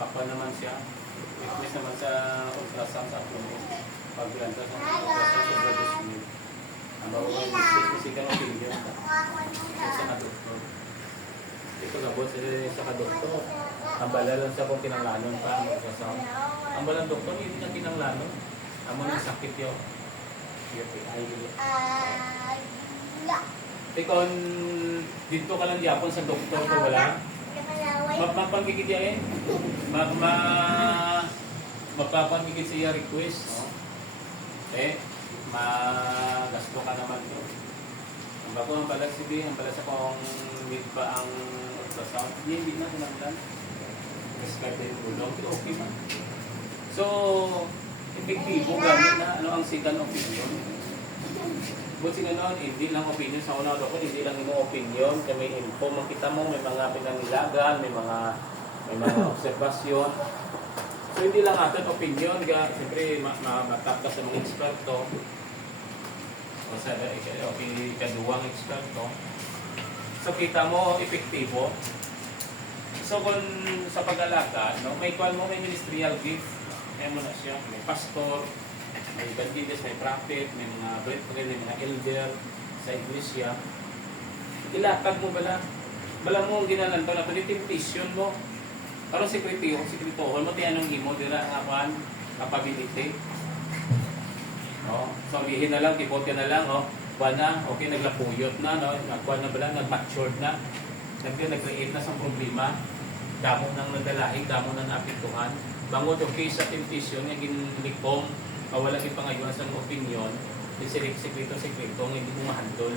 Papa naman siya. Request naman sa ultrasound sa appointment. Pag-granta sa ultrasound sa brothers meal. Ang bawang physical opinion. Sa kadoktor. Ito gabot sa kadoktor. Ang bala lang sa kung kinanglanon pa ang ultrasound. Ang balang doktor, hindi na kinanglanon. Amo ng sakit yun. Tikon, dito ka lang yapon sa doktor ko wala. Mapapagigit yan eh. Mapapagigit siya request. No? Magasto ka naman to. Ang bako ang balas sige, ang balas akong need pa ang ultrasound. Hindi na kinanglan. Rescard yung ulong, pero okay man. So, epektibo gamit na ano ang second opinion. But ganoon, hindi lang opinion sa una ko, hindi lang yung opinion, kaya may info, makita mo may mga pinangilagan, may mga obserbasyon. So hindi lang atin opinion, siyempre matap ka sa mga eksperto. O sa ikaduwang eksperto. So kita mo epektibo. So kung sa pag-alakad, no, may kuwan mo may ministerial gift, kaya mo na siya, may pastor, may evangelist, may prophet, may mga brethren, may mga elder sa iglesia. Ilakad mo bala. Bala mo ang ginalantaw na pwede temptation mo. Parang sekretohon mo, tiyanong himo, dira ang apan, capability. No? So, bihin na lang, kibot ka na lang, oh. Kuha na, okay, naglapuyot na, no? Kuha na bala, nag-matured na. Nag-create na sa problema. Damo nang nagdalahig, damo nang napintuhan. Bangot, okay, sa temptation, yung ginilikom, mawala yung pangayuan sa opinion, yung sekreto, hindi mo mahandol.